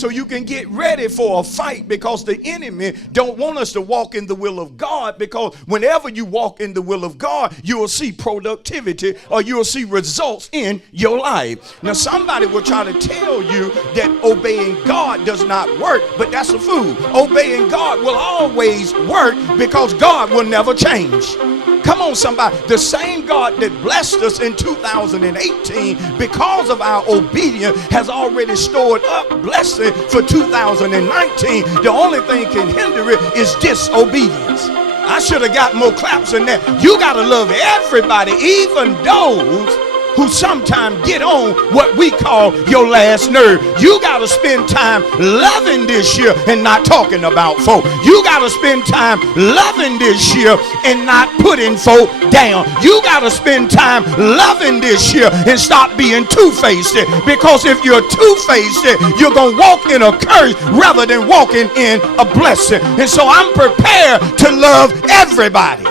So you can get ready for a fight, because the enemy don't want us to walk in the will of God, because whenever you walk in the will of God, you will see productivity, or you will see results in your life. Now somebody will try to tell you that obeying God does not work, but that's a fool. Obeying God will always work, because God will never change. Come on, somebody. The same God that blessed us in 2018 because of our obedience has already stored up blessing for 2019. The only thing can hinder it is disobedience. I should have got more claps in that. You got to love everybody, even those who sometimes get on what we call your last nerve. You got to spend time loving this year and not talking about folk. You got to spend time loving this year and not putting folk down. You got to spend time loving this year and stop being two-faced. Because if you're two-faced, you're going to walk in a curse rather than walking in a blessing. And so I'm prepared to love everybody.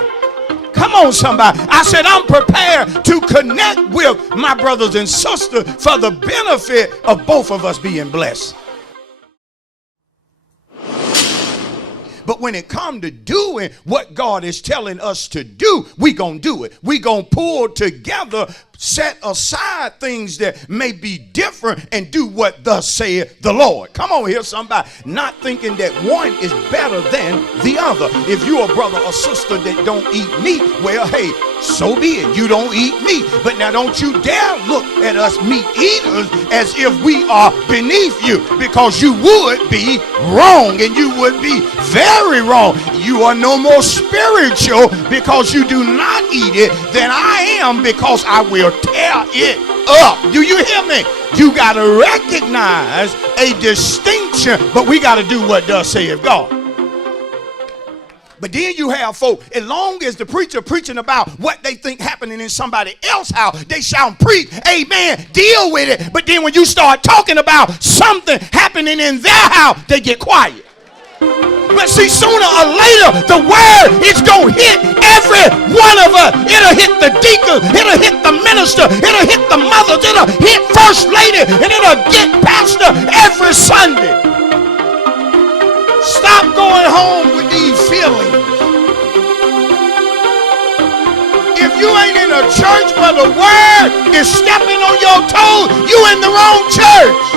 Come on, somebody. I said I'm prepared to connect with my brothers and sisters for the benefit of both of us being blessed. But when it comes to doing what God is telling us to do, we gonna do it. We gonna pull together, set aside things that may be different, and do what thus saith the Lord. Come on here, somebody. Not thinking that one is better than the other. If you're a brother or sister that don't eat meat, well, hey, so be it. You don't eat meat. But now don't you dare look at us meat eaters as if we are beneath you, because you would be wrong, and you would be very wrong. You are no more spiritual because you do not eat it than I am, because I will tear it up. Do you hear me? You got to recognize a distinction, but we got to do what thus saith God. But then you have folk, as long as the preacher preaching about what they think happening in somebody else's house, they shout preach, amen, deal with it. But then when you start talking about something happening in their house, they get quiet. But see, sooner or later, the word is going to hit every one of us. It'll hit the deacon, it'll hit the minister, it'll hit the mothers, it'll hit first lady, and it'll get pastor every Sunday. Stop going home with these feelings. If you ain't in a church where the word is stepping on your toes, you in the wrong church.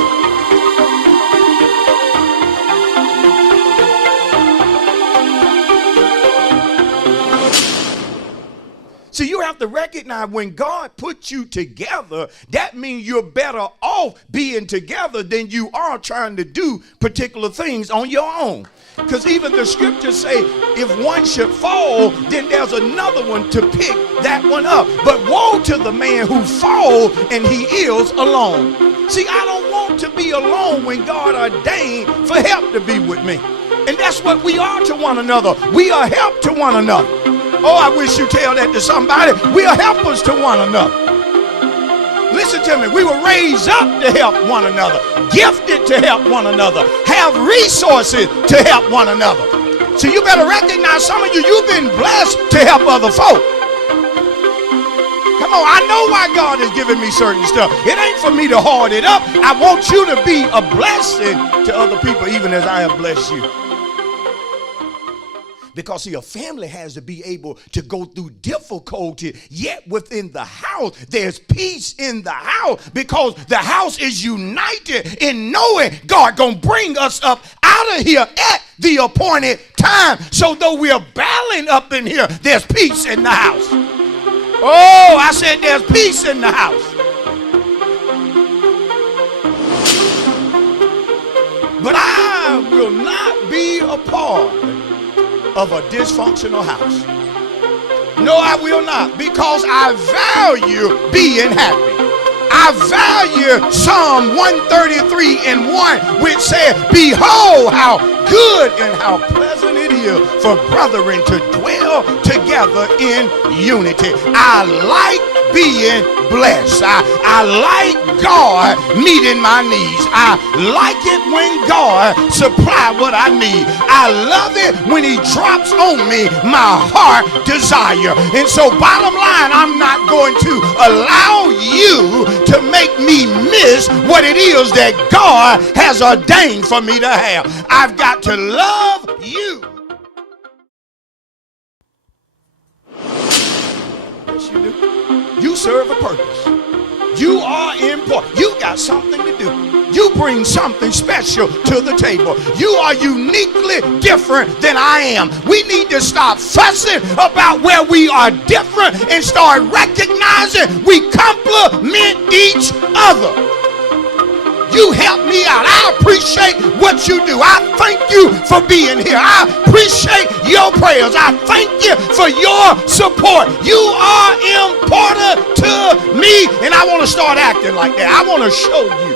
See, you have to recognize when God puts you together, that means you're better off being together than you are trying to do particular things on your own. Because even the scriptures say if one should fall, then there's another one to pick that one up. But woe to the man who falls and he is alone. See, I don't want to be alone when God ordained for help to be with me. And that's what we are to one another. We are help to one another. Oh, I wish you tell that to somebody. We are helpers to one another. Listen to me. We were raised up to help one another, gifted to help one another, have resources to help one another. So you better recognize, some of you, you've been blessed to help other folk. Come on, I know why God is giving me certain stuff. It ain't for me to hoard it up. I want you to be a blessing to other people, even as I have blessed you. Because see, a family has to be able to go through difficulty, yet within the house, there's peace in the house, because the house is united in knowing God gonna bring us up out of here at the appointed time. So though we are battling up in here, there's peace in the house. Oh, I said there's peace in the house. But I will not be a part of a dysfunctional house. No, I will not, because I value being happy. I value Psalm 133:1, which said, behold how good and how pleasant it is for brethren to dwell together in unity. I like being blessed. I like God meeting my needs. I like it when God supplies what I need. I love it when he drops on me my heart desire. And so bottom line, I'm not going to allow you to to make me miss what it is that God has ordained for me to have. I've got to love you. Yes, you do. You serve a purpose. You are important. You got something to do. You bring something special to the table. You are uniquely different than I am. We need to stop fussing about where we are different and start recognizing we complement each other. You help me out. I appreciate what you do. I thank you for being here. I appreciate your prayers. I thank you for your support. You are important to me, and I want to start acting like that. I want to show you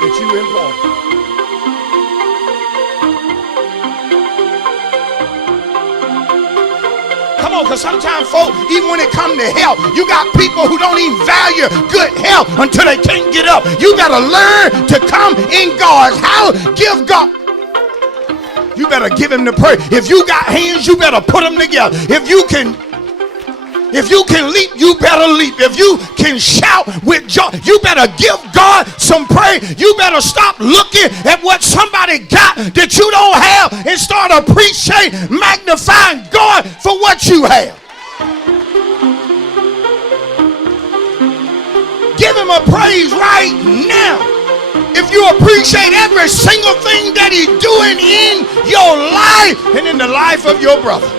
that you're important. Come on, because sometimes, folks, even when it comes to health, you got people who don't even value good health until they can't get up. You got to learn to come in God's house. Give God. You better give him the praise. If you got hands, you better put them together. If you can leap, you better leap. If you can shout with joy, you better give God some praise. You better stop looking at what somebody got that you don't have and start appreciating, magnifying God for what you have. Give him a praise right now. If you appreciate every single thing that he's doing in your life and in the life of your brother.